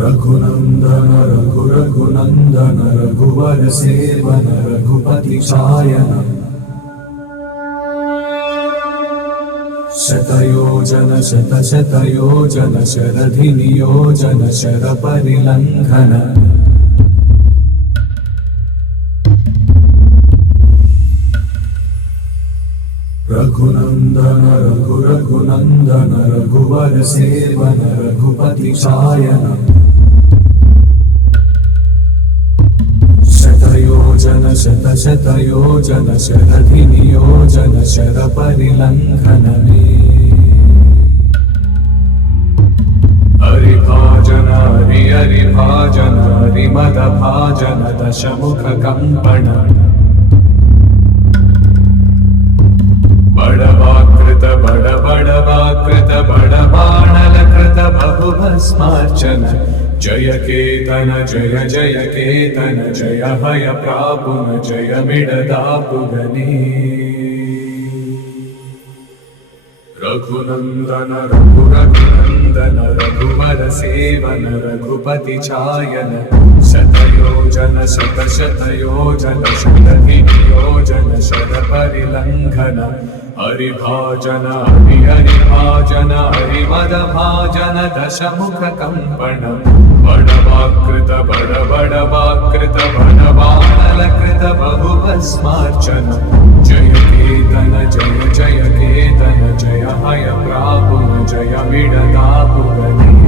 रघुनंदन रघुनंदन रघुवर सेवन रघुपति चायन शतयोजन शतयोजन शरधि नियोजन शर परिलंघन रघुनंदन रघुनंदन रघुवर सेवन रघुपति चायन शतयोजन शतयोजन शरधि नियोजन शर परिलंघन हरिभाजन हरिभाजन हरिमद भाजन दशमुख कंपन बड़वाकृत बड़बाणल बहुभस्मार्चन जय केतन जय जय केतन जय भय प्रापुन जय मिडदापुगनी रघुनंदन रघुनंदन रघुवर सेवन रघुपति चायन शतयोजन शतयोजन शरधि नियोजन शर परिलंघन हरिभाजन हरिभाजन हरिमद भाजन दशमुख कंपन बड़वाकृत बड़बाणल बहुभस्मार्चन जय केतन जय जय केतन जय हय प्रापुन जय मिडदापुगनी